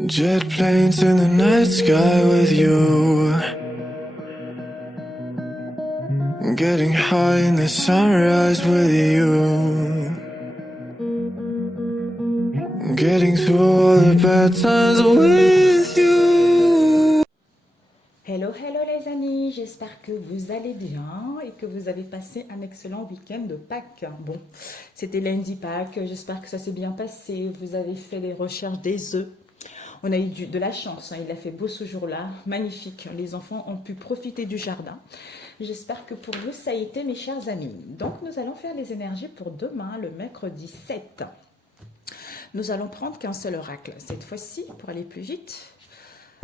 Jet planes in the night sky with you, getting high in the sunrise with you, getting through all the bad times with you. Hello, hello les amis, j'espère que vous allez bien et que vous avez passé un excellent week-end de Pâques. Bon, c'était lundi Pâques, j'espère que ça s'est bien passé, vous avez fait les recherches des œufs. On a eu de la chance, hein, il a fait beau ce jour-là, magnifique, les enfants ont pu profiter du jardin. J'espère que pour vous ça a été mes chers amis. Donc nous allons faire les énergies pour demain, le mercredi 7. Nous allons prendre qu'un seul oracle cette fois-ci pour aller plus vite.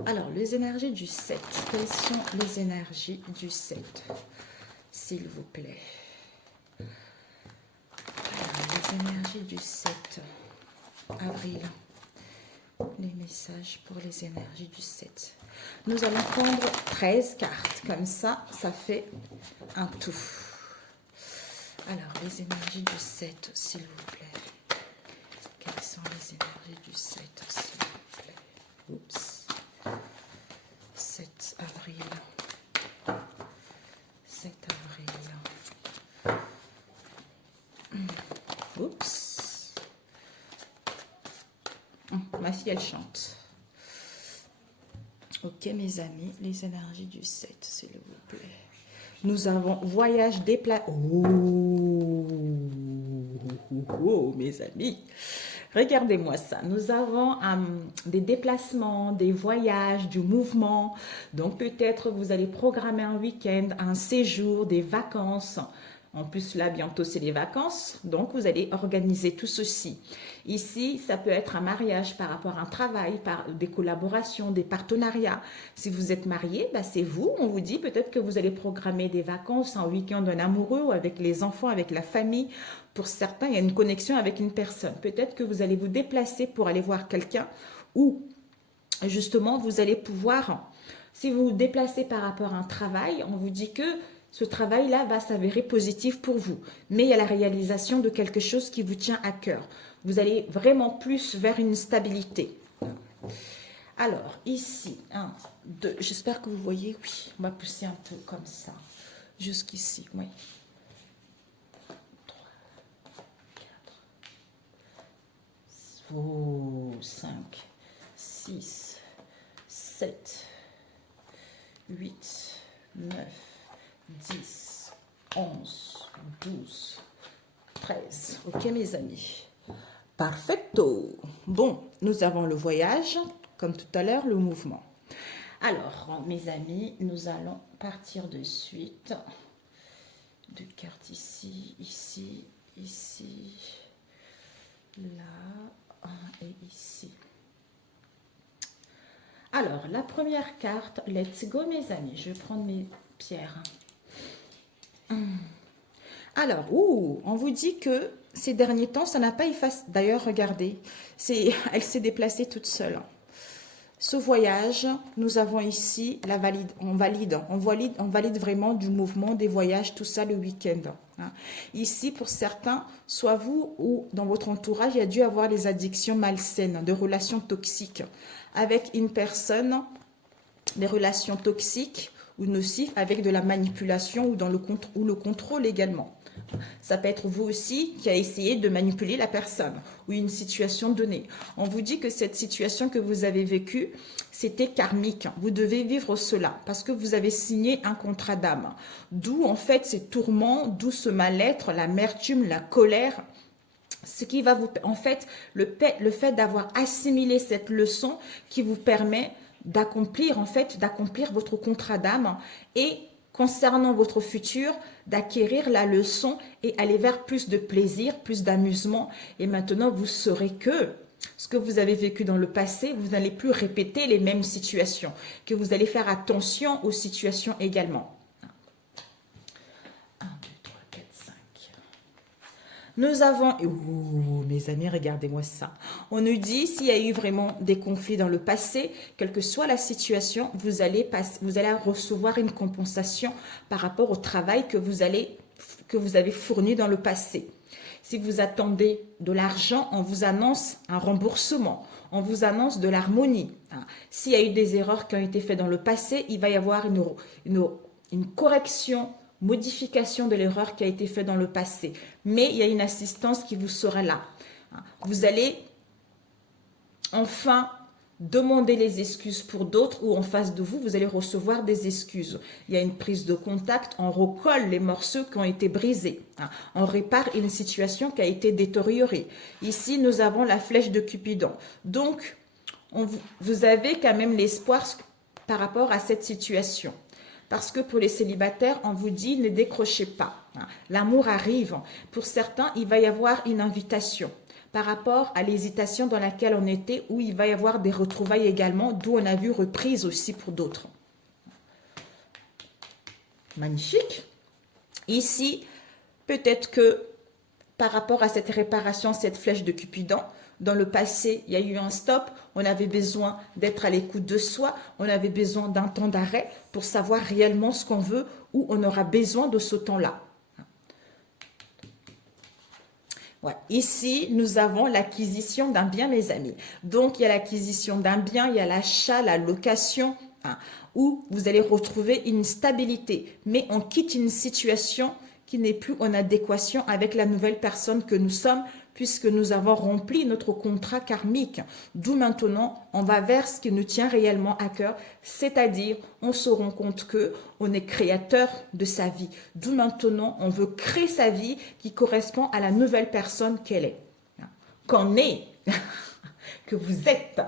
Alors, les énergies du 7. Quelles sont les énergies du 7, s'il vous plaît? Alors, les énergies du 7 avril. Les messages pour les énergies du 7. Nous allons prendre 13 cartes. Comme ça, ça fait un tout. Alors, les énergies du 7, s'il vous plaît. Quelles sont les énergies du 7, s'il vous plaît? Oups. 7 avril. 7 avril. Oups. Ma fille, elle chante. Ok, mes amis, les énergies du 7, s'il vous plaît. Nous avons voyage déplacé. Oh, mes amis. Regardez-moi ça. Nous avons des déplacements, des voyages, du mouvement. Donc peut-être vous allez programmer un week-end, un séjour, des vacances. En plus, là, bientôt, c'est les vacances. Donc, vous allez organiser tout ceci. Ici, ça peut être un mariage par rapport à un travail, des collaborations, des partenariats. Si vous êtes marié, bah, c'est vous. On vous dit peut-être que vous allez programmer des vacances, un week-end d'un amoureux ou avec les enfants, avec la famille. Pour certains, il y a une connexion avec une personne. Peut-être que vous allez vous déplacer pour aller voir quelqu'un ou justement, vous allez pouvoir, si vous vous déplacez par rapport à un travail, on vous dit que ce travail-là va s'avérer positif pour vous. Mais il y a la réalisation de quelque chose qui vous tient à cœur. Vous allez vraiment plus vers une stabilité. Alors, ici, 1, 2, j'espère que vous voyez, oui, on va pousser un peu comme ça. Jusqu'ici, oui. 3, 4, 5, 6, 7, 8, 9, 10, 11, 12, 13. Ok, mes amis. Perfecto. Bon, nous avons le voyage, comme tout à l'heure, le mouvement. Alors, mes amis, nous allons partir de suite. Deux cartes ici, ici, ici, là, et ici. Alors, la première carte, let's go, mes amis. Je vais prendre mes pierres. Alors, on vous dit que ces derniers temps, ça n'a pas effacé. D'ailleurs, regardez, elle s'est déplacée toute seule. Ce voyage, nous avons ici la valide. On valide vraiment du mouvement, des voyages, tout ça le week-end. Ici, pour certains, soit vous ou dans votre entourage, il y a dû avoir des addictions malsaines, des relations toxiques avec une personne, des relations toxiques ou nocives avec de la manipulation ou le contrôle également. Ça peut être vous aussi qui a essayé de manipuler la personne ou une situation donnée. On vous dit que cette situation que vous avez vécue, c'était karmique. Vous devez vivre cela parce que vous avez signé un contrat d'âme. D'où en fait ces tourments, d'où ce mal-être, l'amertume, la colère. Ce qui va vous, en fait, le fait d'avoir assimilé cette leçon qui vous permet d'accomplir votre contrat d'âme et concernant votre futur, d'acquérir la leçon et aller vers plus de plaisir, plus d'amusement. Et maintenant, vous saurez que ce que vous avez vécu dans le passé, vous n'allez plus répéter les mêmes situations, que vous allez faire attention aux situations également. 1, 2, 3, 4, 5. Nous avons, mes amis, regardez-moi ça. On nous dit, s'il y a eu vraiment des conflits dans le passé, quelle que soit la situation, vous allez recevoir une compensation par rapport au travail que vous avez fourni dans le passé. Si vous attendez de l'argent, on vous annonce un remboursement. On vous annonce de l'harmonie. S'il y a eu des erreurs qui ont été faites dans le passé, il va y avoir une correction, modification de l'erreur qui a été faite dans le passé. Mais il y a une assistance qui vous sera là. Vous allez enfin demander les excuses pour d'autres ou en face de vous, vous allez recevoir des excuses. Il y a une prise de contact, on recolle les morceaux qui ont été brisés. On répare une situation qui a été détériorée. Ici, nous avons la flèche de Cupidon. Donc, vous avez quand même l'espoir par rapport à cette situation. Parce que pour les célibataires, on vous dit ne décrochez pas. L'amour arrive. Pour certains, il va y avoir une invitation par rapport à l'hésitation dans laquelle on était, où il va y avoir des retrouvailles également, d'où on a vu reprise aussi pour d'autres. Magnifique. Ici, peut-être que par rapport à cette réparation, cette flèche de Cupidon, dans le passé, il y a eu un stop, on avait besoin d'être à l'écoute de soi, on avait besoin d'un temps d'arrêt pour savoir réellement ce qu'on veut, ou on aura besoin de ce temps-là. Ouais. Ici, nous avons l'acquisition d'un bien, mes amis. Donc, il y a l'acquisition d'un bien, il y a l'achat, la location, où vous allez retrouver une stabilité. Mais on quitte une situation qui n'est plus en adéquation avec la nouvelle personne que nous sommes, puisque nous avons rempli notre contrat karmique. D'où maintenant, on va vers ce qui nous tient réellement à cœur, c'est-à-dire, on se rend compte qu'on est créateur de sa vie. D'où maintenant, on veut créer sa vie qui correspond à la nouvelle personne qu'elle est. Qu'on est, que vous êtes.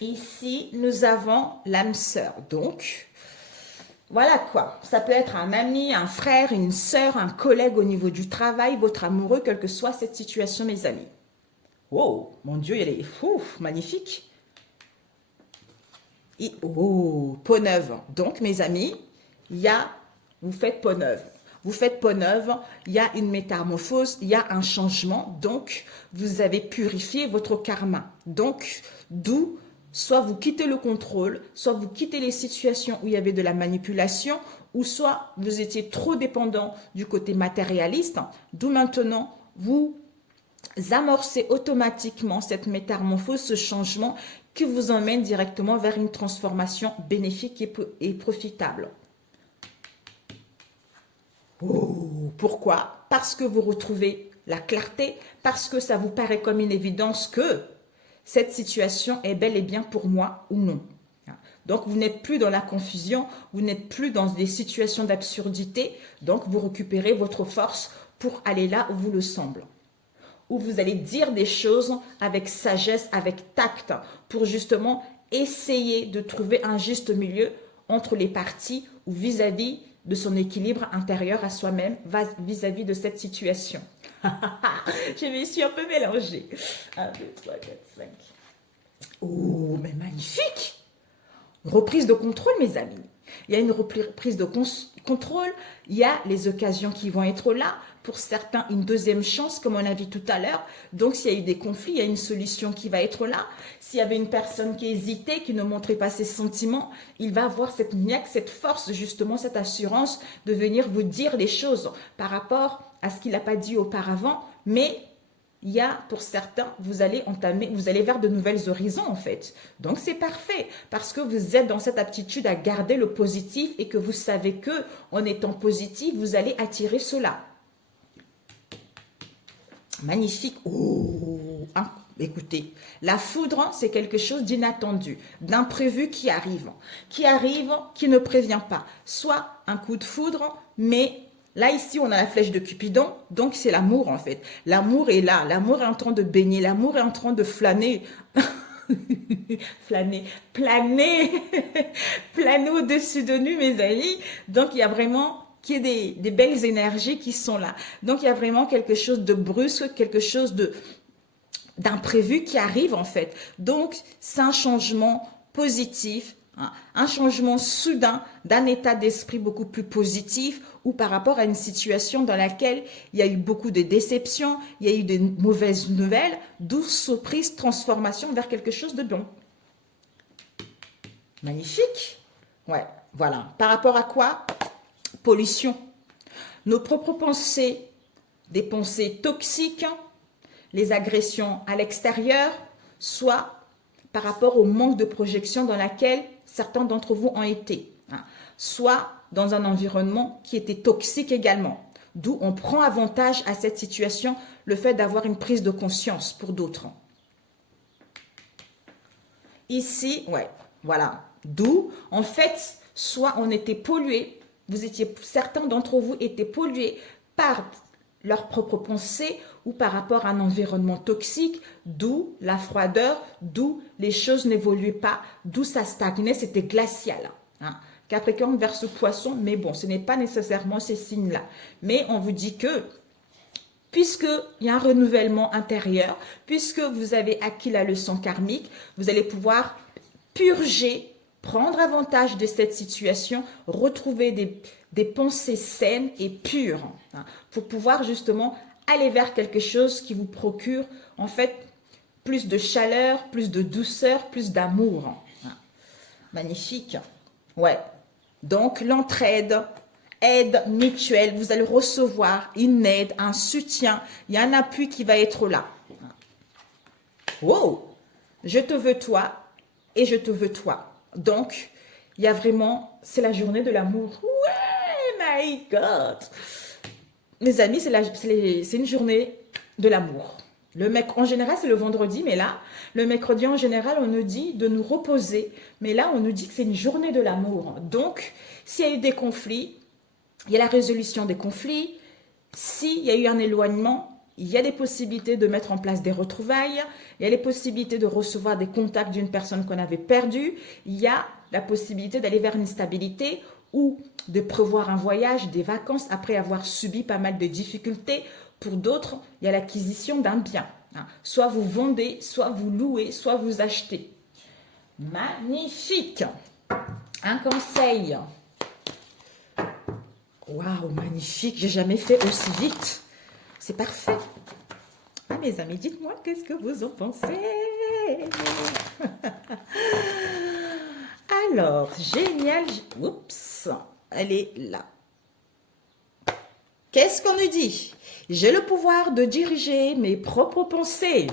Ici, nous avons l'âme sœur. Donc, voilà quoi, ça peut être un ami, un frère, une sœur, un collègue au niveau du travail, votre amoureux, quelle que soit cette situation, mes amis. Wow, mon Dieu, elle est magnifique. Et, peau neuve. Donc, mes amis, vous faites peau neuve. Vous faites peau neuve, il y a une métamorphose, il y a un changement. Donc, vous avez purifié votre karma. Donc, d'où soit vous quittez le contrôle, soit vous quittez les situations où il y avait de la manipulation, ou soit vous étiez trop dépendant du côté matérialiste, d'où maintenant vous amorcez automatiquement cette métamorphose, ce changement qui vous emmène directement vers une transformation bénéfique et profitable. Pourquoi? Parce que vous retrouvez la clarté, parce que ça vous paraît comme une évidence que cette situation est bel et bien pour moi ou non. Donc, vous n'êtes plus dans la confusion, vous n'êtes plus dans des situations d'absurdité, donc vous récupérez votre force pour aller là où vous le semble. Où vous allez dire des choses avec sagesse, avec tact, pour justement essayer de trouver un juste milieu entre les parties ou vis-à-vis de son équilibre intérieur à soi-même, vis-à-vis de cette situation. Je me suis un peu mélangée. 1, 2, 3, 4, 5. Oh, mais magnifique! Reprise de contrôle, mes amis. Il y a une reprise de contrôle, il y a les occasions qui vont être là. Pour certains, une deuxième chance, comme on a vu tout à l'heure. Donc, s'il y a eu des conflits, il y a une solution qui va être là. S'il y avait une personne qui hésitait, qui ne montrait pas ses sentiments, il va avoir cette niaque, cette force, justement, cette assurance de venir vous dire les choses par rapport à ce qu'il n'a pas dit auparavant. Mais il y a, pour certains, vous allez vers de nouvelles horizons, en fait. Donc, c'est parfait, parce que vous êtes dans cette aptitude à garder le positif et que vous savez que, en étant positif, vous allez attirer cela. Magnifique. Écoutez, la foudre, c'est quelque chose d'inattendu, d'imprévu qui arrive, qui ne prévient pas. Soit un coup de foudre, mais là, ici, on a la flèche de Cupidon, donc c'est l'amour, en fait. L'amour est là, l'amour est en train de baigner, l'amour est en train de flâner. Planer au-dessus de nous, mes amis. Donc, il y a vraiment des belles énergies qui sont là. Donc, il y a vraiment quelque chose de brusque, quelque chose d'imprévu qui arrive, en fait. Donc, c'est un changement positif, un changement soudain d'un état d'esprit beaucoup plus positif ou par rapport à une situation dans laquelle il y a eu beaucoup de déceptions, il y a eu de mauvaises nouvelles, d'où surprise, transformation vers quelque chose de bon. Magnifique. Ouais, voilà. Par rapport à quoi? Pollution. nos propres pensées, des pensées toxiques, les agressions à l'extérieur, soit par rapport au manque de projection dans laquelle certains d'entre vous ont été, hein, soit dans un environnement qui était toxique également. D'où on prend avantage à cette situation, le fait d'avoir une prise de conscience pour d'autres. Ici, ouais, voilà. D'où, en fait, soit on était pollué, certains d'entre vous étaient pollués par leurs propres pensées ou par rapport à un environnement toxique, d'où la froideur, d'où les choses n'évoluaient pas, d'où ça stagnait, c'était glacial. Hein. Capricorne verse Poisson, mais bon, ce n'est pas nécessairement ces signes-là. Mais on vous dit que, puisqu'il y a un renouvellement intérieur, puisque vous avez acquis la leçon karmique, vous allez pouvoir purger, prendre avantage de cette situation, retrouver des pensées saines et pures, hein, pour pouvoir justement aller vers quelque chose qui vous procure en fait plus de chaleur, plus de douceur, plus d'amour. Hein. Magnifique. Ouais. Donc l'entraide, aide mutuelle, vous allez recevoir une aide, un soutien, il y a un appui qui va être là. Wow! Je te veux toi et je te veux toi. Donc, il y a vraiment, c'est la journée de l'amour. Ouais, my God! Mes amis, c'est une journée de l'amour. En général, c'est le vendredi, mais là, le mercredi, en général, on nous dit de nous reposer. Mais là, on nous dit que c'est une journée de l'amour. Donc, s'il y a eu des conflits, il y a la résolution des conflits. S'il y a eu un éloignement, il y a des possibilités de mettre en place des retrouvailles. Il y a les possibilités de recevoir des contacts d'une personne qu'on avait perdue. Il y a la possibilité d'aller vers une stabilité ou de prévoir un voyage, des vacances après avoir subi pas mal de difficultés. Pour d'autres, il y a l'acquisition d'un bien. Soit vous vendez, soit vous louez, soit vous achetez. Magnifique. Un conseil. Waouh, magnifique. J'ai jamais fait aussi vite. C'est parfait. Ah, mes amis, dites-moi qu'est-ce que vous en pensez. Alors, génial. Oups, elle est là. Qu'est-ce qu'on nous dit? J'ai le pouvoir de diriger mes propres pensées.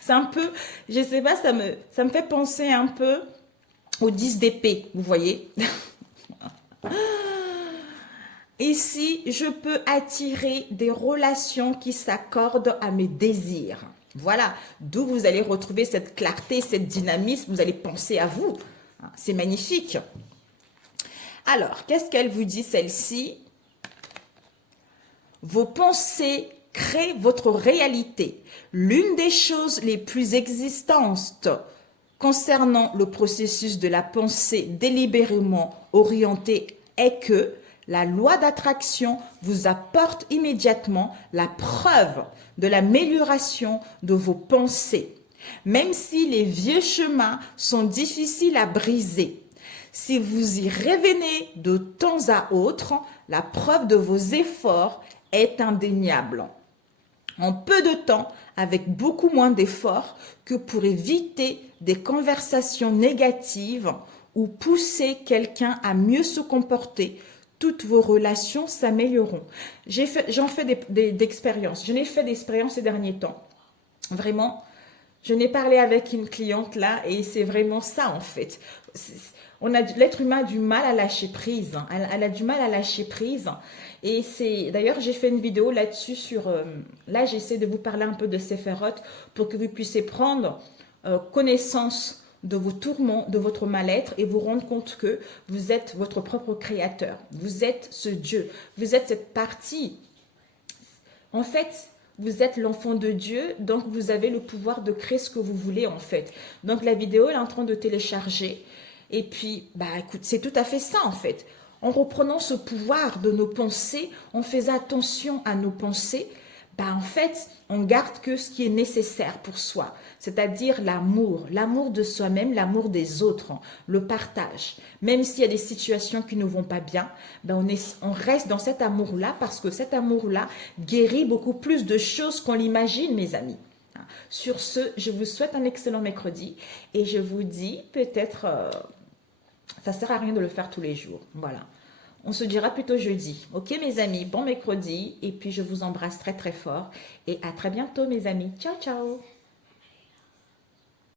C'est un peu, je sais pas, ça me fait penser un peu au 10 d'épée, vous voyez. Ici, je peux attirer des relations qui s'accordent à mes désirs. Voilà, d'où vous allez retrouver cette clarté, cette dynamisme, vous allez penser à vous. C'est magnifique. Alors, qu'est-ce qu'elle vous dit celle-ci? Vos pensées créent votre réalité. L'une des choses les plus existantes concernant le processus de la pensée délibérément orientée est que la loi d'attraction vous apporte immédiatement la preuve de l'amélioration de vos pensées. Même si les vieux chemins sont difficiles à briser, si vous y revenez de temps à autre, la preuve de vos efforts est indéniable. En peu de temps, avec beaucoup moins d'efforts que pour éviter des conversations négatives ou pousser quelqu'un à mieux se comporter, toutes vos relations s'amélioreront. J'en fais d'expériences. Je n'ai fait d'expériences ces derniers temps. Vraiment, je n'ai parlé avec une cliente là et c'est vraiment ça en fait. L'être humain a du mal à lâcher prise. Elle a du mal à lâcher prise. Et d'ailleurs, j'ai fait une vidéo là-dessus là, j'essaie de vous parler un peu de Séphiroth pour que vous puissiez prendre connaissance de vos tourments, de votre mal-être et vous rendre compte que vous êtes votre propre créateur. Vous êtes ce Dieu. Vous êtes cette partie. En fait, vous êtes l'enfant de Dieu, donc vous avez le pouvoir de créer ce que vous voulez en fait. Donc la vidéo, elle est en train de télécharger. Et puis, écoute, c'est tout à fait ça en fait. En reprenant ce pouvoir de nos pensées, en faisant attention à nos pensées, en fait, on garde que ce qui est nécessaire pour soi, c'est-à-dire l'amour de soi-même, l'amour des autres, le partage. Même s'il y a des situations qui ne vont pas bien, on reste dans cet amour-là parce que cet amour-là guérit beaucoup plus de choses qu'on l'imagine, mes amis. Sur ce, je vous souhaite un excellent mercredi et je vous dis peut-être, ça ne sert à rien de le faire tous les jours. Voilà. On se dira plutôt jeudi. Ok mes amis, bon mercredi. Et puis je vous embrasse très très fort. Et à très bientôt mes amis. Ciao ciao.